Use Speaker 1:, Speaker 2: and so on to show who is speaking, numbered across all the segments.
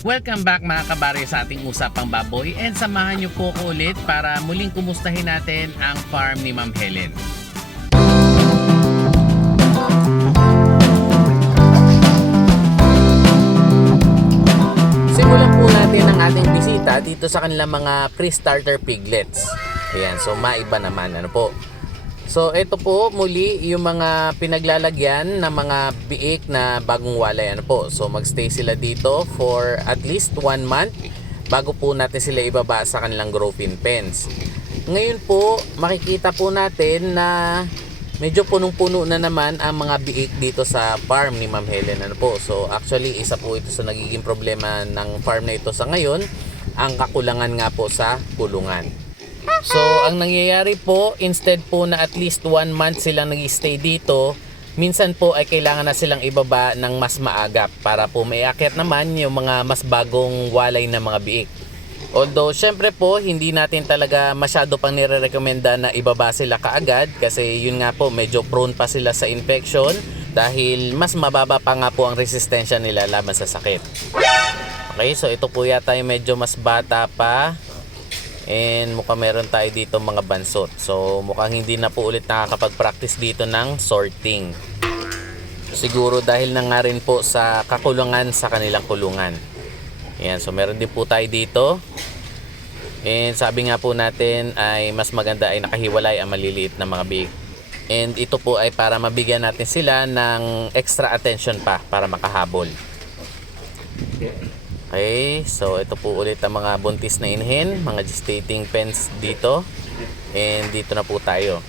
Speaker 1: Welcome back mga kabari sa ating usapang baboy and samahan niyo po ko ulit para muling kumustahin natin ang farm ni Ma'am Helen. Simulan po natin ang ating bisita dito sa kanilang mga pre-starter piglets. Ayan, so maiba naman. Ano po? So ito po muli yung mga pinaglalagyan ng mga biik na bagong walay. Ano po? So magstay sila dito for at least one month bago po natin sila ibaba sa kanilang growing pens. Ngayon po makikita po natin na medyo punong-puno na naman ang mga biik dito sa farm ni Ma'am Helen. Ano po? So actually isa po ito sa nagiging problema ng farm na ito sa ngayon, ang kakulangan nga po sa kulungan. So ang nangyayari po, instead po na at least one month silang nag-stay dito, minsan po ay kailangan na silang ibaba ng mas maaga para po may naman yung mga mas bagong walay na mga biik. Although, syempre po, hindi natin talaga masyado pang nire-recommenda na ibaba sila kaagad kasi yun nga po, medyo prone pa sila sa infection dahil mas mababa pa nga po ang resistensya nila laban sa sakit. Okay, so ito po yata yung medyo mas bata pa and mukhang meron tayo dito mga bansot. So mukhang hindi na po ulit nakakapag-practice dito ng sorting. Siguro dahil na nga rin po sa kakulungan sa kanilang kulungan. Ayan, so meron din po tayo dito. And sabi nga po natin ay mas maganda ay nakahiwalay ang maliliit na mga biik. And ito po ay para mabigyan natin sila ng extra attention pa para makahabol. Okay, so ito po ulit ang mga buntis na inhen, mga gestating pens dito. And dito na po tayo.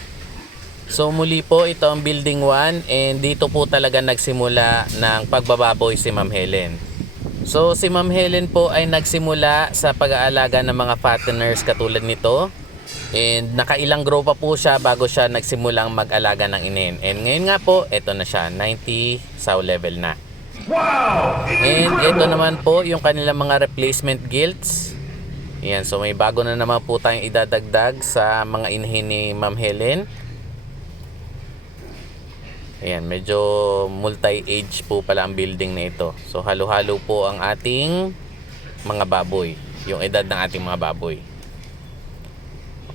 Speaker 1: So muli po ito ang building 1 and dito po talaga nagsimula ng pagbababoy si Ma'am Helen. So si Ma'am Helen po ay nagsimula sa pag-aalaga ng mga fatteners katulad nito. And nakailang grow pa po siya bago siya nagsimulang mag-alaga ng inen. And ngayon nga po, ito na siya, 90 sow level na. And ito naman po yung kanilang mga replacement gilts. Yan, so may bago na naman po tayong idadagdag sa mga inhin ni Ma'am Helen. Ayan, medyo multi-age po pala ang building na ito. So halo-halo po ang ating mga baboy. Yung edad ng ating mga baboy.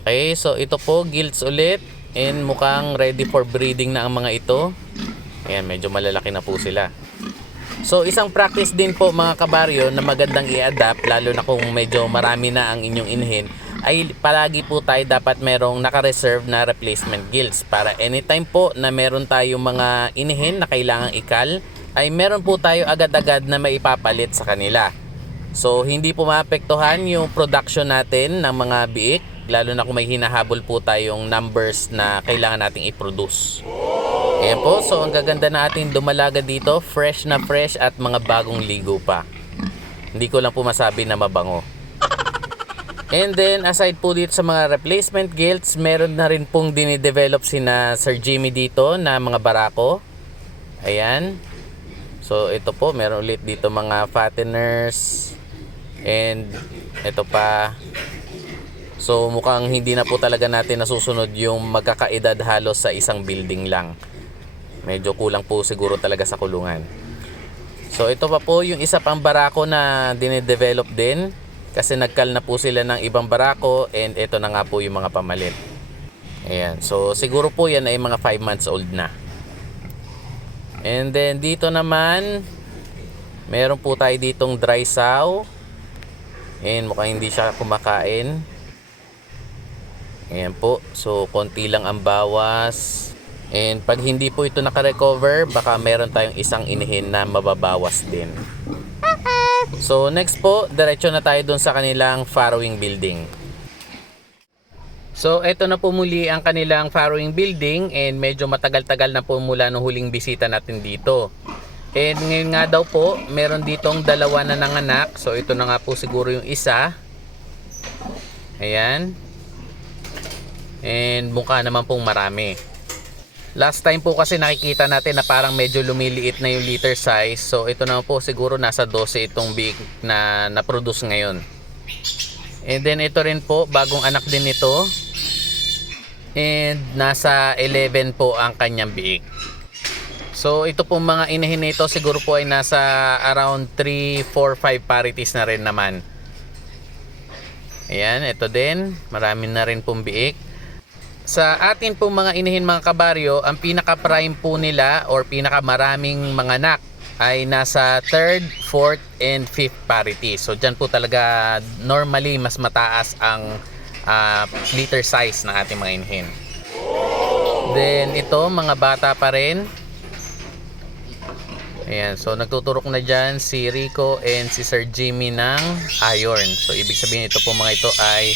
Speaker 1: Okay, so ito po, gilts ulit. And mukhang ready for breeding na ang mga ito. Ayan, medyo malalaki na po sila. So isang practice din po mga kabaryo na magandang i-adapt lalo na kung medyo marami na ang inyong inhin ay palagi po tayo dapat merong naka-reserve na replacement gills para anytime po na meron tayong mga inhin na kailangang ikal ay meron po tayo agad-agad na maipapalit sa kanila. So hindi po maapektuhan yung production natin ng mga biik lalo na kung may hinahabol po tayong numbers na kailangan nating i-produce. Ayan po, so ang gaganda na ating dumalaga dito, fresh na fresh at mga bagong ligo pa. Hindi ko lang po masabi na mabango. And then, aside po dito sa mga replacement gilts, meron na rin pong dinidevelop si na Sir Jimmy dito na mga barako. Ayan. So, ito po, meron ulit dito mga fatteners. And, ito pa. So, mukhang hindi na po talaga natin nasusunod yung magkakaedad halos sa isang building lang. Medyo kulang po siguro talaga sa kulungan. So ito pa po yung isa pang barako na dinedevelop din kasi nagkal na po sila ng ibang barako and ito na nga po yung mga pamalit. Ayan. So siguro po yan ay mga 5 months old na. And then dito naman meron po tayo ditong dry sow. And mukhang hindi siya kumakain. Ayan po. So konti lang ang bawas. And pag hindi po ito naka-recover, baka meron tayong isang inihin na mababawas din. So next po, diretso na tayo dun sa kanilang farrowing building. So ito na po muli ang kanilang farrowing building and medyo matagal-tagal na po mula nung huling bisita natin dito. And ngayon nga daw po, meron ditong dalawa na nanganak. So ito na nga po siguro yung isa. Ayan. And mukha naman pong marami. Last time po kasi nakikita natin na parang medyo lumiliit na yung liter size. So ito na po siguro nasa 12 itong big na na-produce ngayon. And then ito rin po, bagong anak din nito. And nasa 11 po ang kanyang biik. So ito po mga inahin nito siguro po ay nasa around 3, 4, 5 parities na rin naman. Ayan, ito din. Marami na rin pong biik. Sa atin pong mga inahin mga kabaryo, ang pinaka-prime po nila or pinaka-maraming mga anak ay nasa 3rd, 4th, and 5th parity. So dyan po talaga normally mas mataas ang ah, litter size ng ating mga inahin. Then ito, mga bata pa rin. Ayan, so nagtuturok na dyan si Rico and si Sir Jimmy ng iron. So ibig sabihin ito po mga ito ay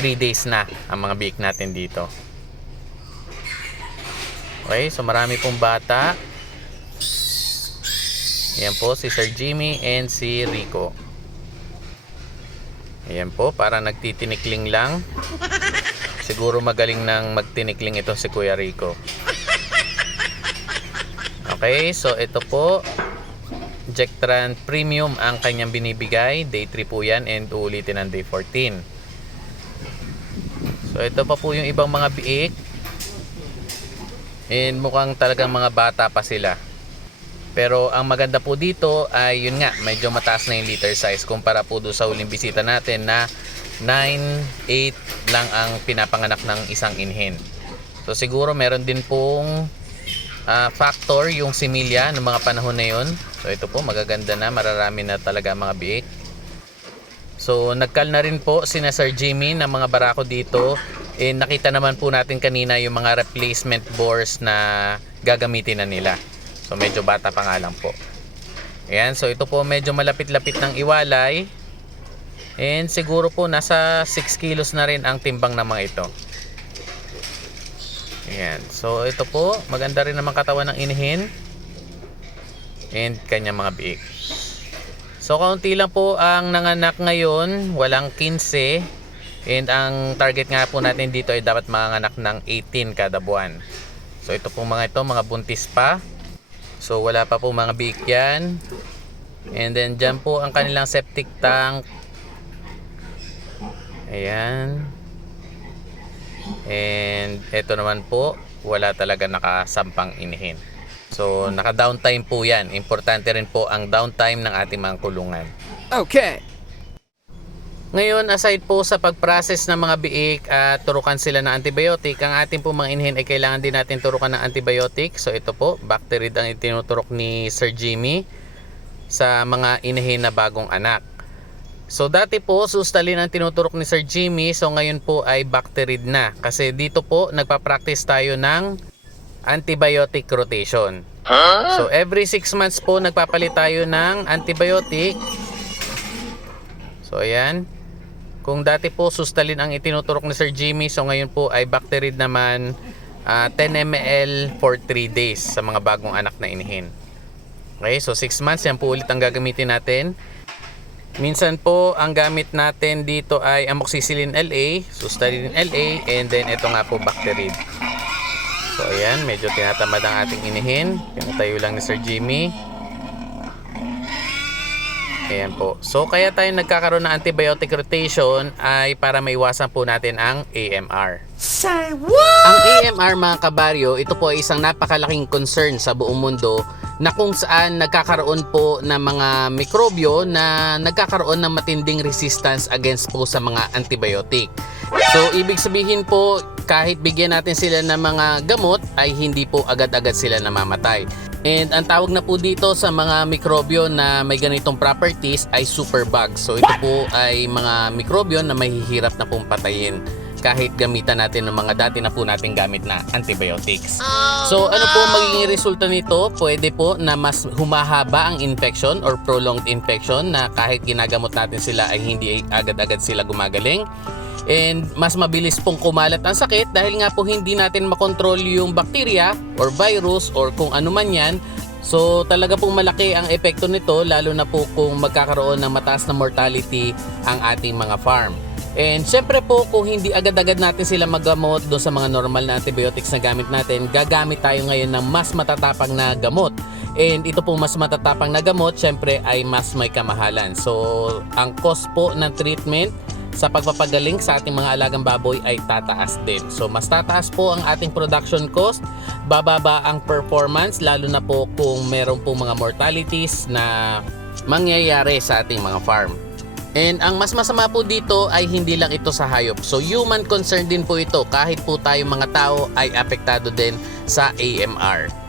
Speaker 1: 3 days na ang mga biik natin dito. Okay, so marami pong bata. Ayan po si Sir Jimmy and si Rico. Ayan po, para nagtitinikling lang. Siguro magaling nang magtinikling ito si Kuya Rico. Okay, so ito po Jectran Premium ang kanyang binibigay. Day 3 po yan and uulitin ng day 14. So ito pa po yung ibang mga biik. And mukhang talagang mga bata pa sila. Pero ang maganda po dito ay yun nga, medyo mataas na yung liter size kumpara po doon sa huling bisita natin na 9-8 lang ang pinapanganak ng isang inhin. So siguro meron din pong ah, factor yung similya ng mga panahon na yun. So ito po magaganda na, mararami na talaga mga biik. So nagkal na rin po si Sir Jimmy ng mga barako dito. Eh, nakita naman po natin kanina yung mga replacement bores na gagamitin na nila. So medyo bata pa nga lang po. Ayan, so ito po medyo malapit-lapit ng iwalay. And siguro po nasa 6 kilos na rin ang timbang ng mga ito. Ayan, so ito po, maganda rin naman katawan ng inihin. And kanyang mga biik. So kaunti lang po ang nanganak ngayon, walang 15. And ang target nga po natin dito ay dapat manganak ng 18 kada buwan. So ito po mga ito, mga buntis pa. So wala pa po mga biik yan. And then dyan po ang kanilang septic tank. Ayan. And ito naman po, wala talaga nakasampang inihin. So naka-downtime po yan. Importante rin po ang downtime ng ating mga kulungan.
Speaker 2: Okay.
Speaker 1: Ngayon, aside po sa pag-process ng mga biik at turukan sila ng antibiotic, ang ating po mga inhin ay kailangan din natin turukan ng antibiotic. So ito po, Bacterid ang itinuturok ni Sir Jimmy sa mga inahin na bagong anak. So dati po, sustalin ang tinuturok ni Sir Jimmy. So ngayon po ay Bacterid na. Kasi dito po, nagpa-practice tayo ng antibiotic rotation. So every 6 months po, nagpapalit tayo ng antibiotic. So ayan. Kung dati po sustalin ang itinuturok ni Sir Jimmy, so ngayon po ay Bacterid naman ah, 10 ml for 3 days sa mga bagong anak na inihin. Okay, so 6 months yan po ulit ang gagamitin natin. Minsan po ang gamit natin dito ay amoxicillin LA, sustalin LA, and then ito nga po Bacterid. So ayan, medyo tinatamad ang ating inihin. Pinatayo lang ni Sir Jimmy. Ayan po. So kaya tayo nagkakaroon ng antibiotic rotation ay para maiwasan po natin ang AMR.
Speaker 2: Say what?
Speaker 1: Ang AMR mga kabaryo, ito po ay isang napakalaking concern sa buong mundo na kung saan nagkakaroon po ng mga mikrobyo na nagkakaroon ng matinding resistance against po sa mga antibiotic. So ibig sabihin po kahit bigyan natin sila ng mga gamot ay hindi po agad-agad sila namamatay. And ang tawag na po dito sa mga mikrobyo na may ganitong properties ay superbugs. So ito po ay mga mikrobyo na mahihirap na pong patayin kahit gamitan natin ng mga dati na po nating gamit na antibiotics. So ano po magiging resulta nito? Pwede po na mas humahaba ang infection or prolonged infection na kahit ginagamot natin sila ay hindi agad-agad sila gumagaling. And mas mabilis pong kumalat ang sakit dahil nga po hindi natin makontrol yung bacteria or virus or kung ano man yan. So talaga pong malaki ang epekto nito lalo na po kung magkakaroon ng mataas na mortality ang ating mga farm. And syempre po kung hindi agad-agad natin sila magamot doon sa mga normal na antibiotics na gamit natin, gagamit tayo ngayon ng mas matatapang na gamot. And ito pong mas matatapang na gamot, syempre ay mas may kamahalan. So ang cost po ng treatment sa pagpapagaling sa ating mga alagang baboy ay tataas din. So mas tataas po ang ating production cost, bababa ang performance lalo na po kung meron po mga mortalities na mangyayari sa ating mga farm. And ang mas masama po dito ay hindi lang ito sa hayop. So human concern din po ito kahit po tayo mga tao ay apektado din sa AMR.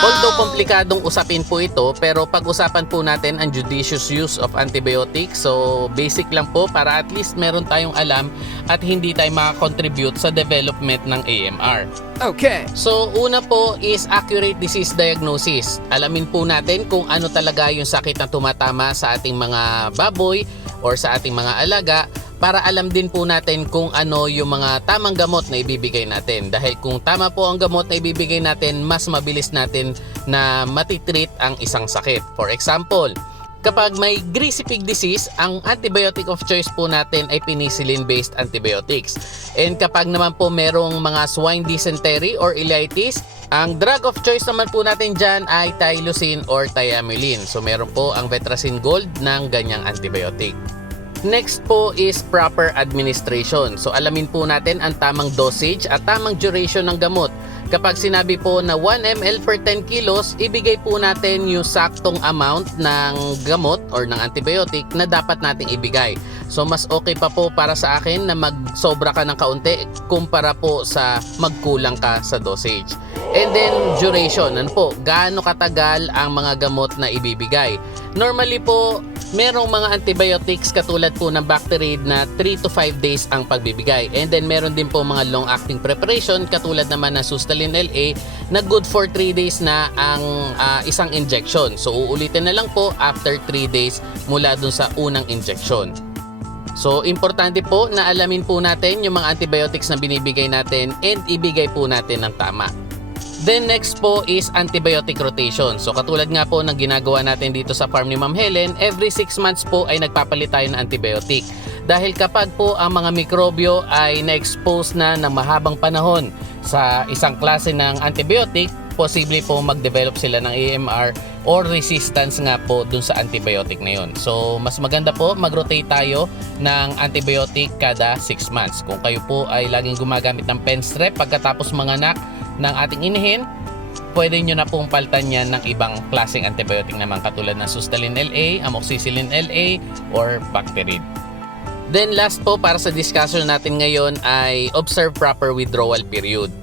Speaker 1: Although komplikadong usapin po ito, pero pag-usapan po natin ang judicious use of antibiotics. So basic lang po para at least meron tayong alam at hindi tayo makakontribute sa development ng AMR.
Speaker 2: Okay.
Speaker 1: So una po is accurate disease diagnosis. Alamin po natin kung ano talaga yung sakit na tumatama sa ating mga baboy or sa ating mga alaga para alam din po natin kung ano yung mga tamang gamot na ibibigay natin. Dahil kung tama po ang gamot na ibibigay natin, mas mabilis natin na matitreat ang isang sakit. For example, kapag may greasy pig disease, ang antibiotic of choice po natin ay penicillin-based antibiotics. And kapag naman po merong mga swine dysentery or ileitis, ang drug of choice naman po natin dyan ay tylosin or thiamulin. So meron po ang Vetracin Gold ng ganyang antibiotic. Next po is proper administration. So alamin po natin ang tamang dosage at tamang duration ng gamot. Kapag sinabi po na 1 ml per 10 kilos, ibigay po natin yung saktong amount ng gamot or ng antibiotic na dapat nating ibigay. So mas okay pa po para sa akin na magsobra ka ng kaunti kumpara po sa magkulang ka sa dosage. And then duration, ano po, gaano katagal ang mga gamot na ibibigay. Normally po, merong mga antibiotics katulad po ng Bacterid na 3 to 5 days ang pagbibigay. And then meron din po mga long-acting preparation katulad naman ng Sustalin LA na good for 3 days na ang ah, isang injection. So uulitin na lang po after 3 days mula dun sa unang injection. So, importante po na alamin po natin yung mga antibiotics na binibigay natin and ibigay po natin ng tama. Then next po is antibiotic rotation. So katulad nga po ng ginagawa natin dito sa farm ni Ma'am Helen, every 6 months po ay nagpapalit tayo ng antibiotic. Dahil kapag po ang mga mikrobyo ay na-expose na ng mahabang panahon sa isang klase ng antibiotic, posible po mag-develop sila ng AMR or resistance nga po dun sa antibiotic na yun. So, mas maganda po mag-rotate tayo ng antibiotic kada 6 months. Kung kayo po ay laging gumagamit ng pen strep pagkatapos manganak ng ating inihin, pwede nyo na pong palitan yan ng ibang klaseng antibiotic naman katulad ng Sustalin LA, Amoxicillin LA, or Bacterid. Then last po para sa discussion natin ngayon ay observe proper withdrawal period.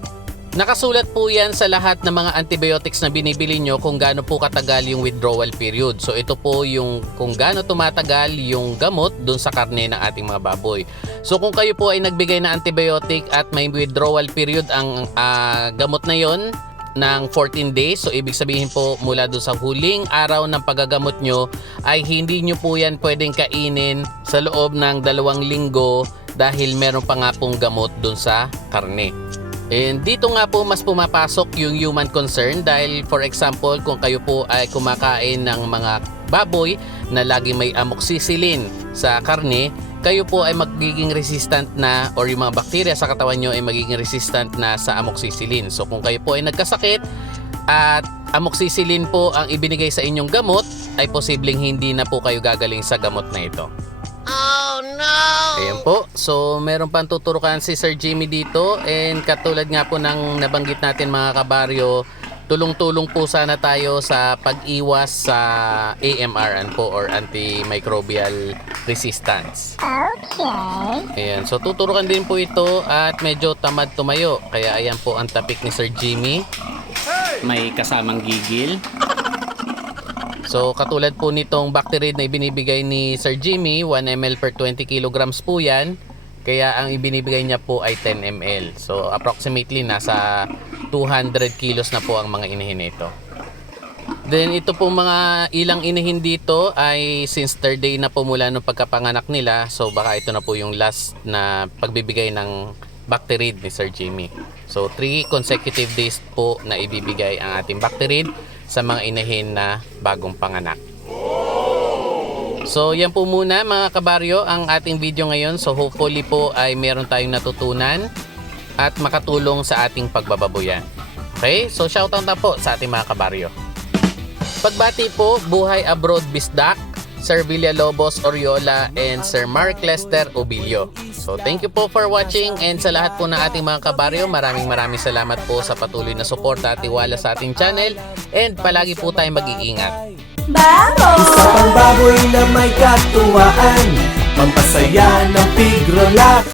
Speaker 1: Nakasulat po yan sa lahat ng mga antibiotics na binibili nyo kung gaano po katagal yung withdrawal period. So ito po yung kung gaano tumatagal yung gamot dun sa karne ng ating mga baboy. So kung kayo po ay nagbigay na antibiotic at may withdrawal period ang ah, gamot na yon ng 14 days. So ibig sabihin po mula doon sa huling araw ng paggagamot nyo ay hindi nyo po yan pwedeng kainin sa loob ng dalawang linggo dahil meron pa nga pong gamot doon sa karne. And dito nga po mas pumapasok yung human concern dahil for example kung kayo po ay kumakain ng mga baboy na lagi may amoxicillin sa karne, kayo po ay magiging resistant na or yung mga bakterya sa katawan nyo ay magiging resistant na sa amoxicillin. So kung kayo po ay nagkasakit at amoxicillin po ang ibinigay sa inyong gamot, ay posibleng hindi na po kayo gagaling sa gamot na ito. Ayan po. So, meron pang tuturukan si Sir Jimmy dito. And katulad nga po ng nabanggit natin mga kabaryo, tulong-tulong po sana tayo sa pag-iwas sa AMR ano po or antimicrobial resistance.
Speaker 3: Okay.
Speaker 1: Ayan. So, tuturukan din po ito at medyo tamad tumayo. Kaya ayan po ang topic ni Sir Jimmy. May kasamang gigil. So katulad po nitong Bacterid na ibinibigay ni Sir Jimmy, 1 ml per 20 kilograms po yan. Kaya ang ibinibigay niya po ay 10 ml. So approximately nasa 200 kilos na po ang mga inihin nito. Then ito po mga ilang inihin dito ay since third day na po mula nung pagkapanganak nila. So baka ito na po yung last na pagbibigay ng Bacterid ni Sir Jimmy. So 3 consecutive days po na ibibigay ang ating Bacterid sa mga inahin na bagong panganak. So yan po muna mga kabaryo ang ating video ngayon. So hopefully po ay meron tayong natutunan at makatulong sa ating pagbababoyan. Okay? So shoutout na po sa ating mga kabaryo. Pagbati po, buhay abroad bisdak. Sir Villalobos Oriola, and Sir Mark Lester Obilio. So thank you po for watching and sa lahat po ng ating mga kabaryo, maraming maraming salamat po sa patuloy na suporta at tiwala sa ating channel and palagi po tayong mag-iingat.
Speaker 4: Isa pang baboy na may katuwaan Pampasaya ng pigrolak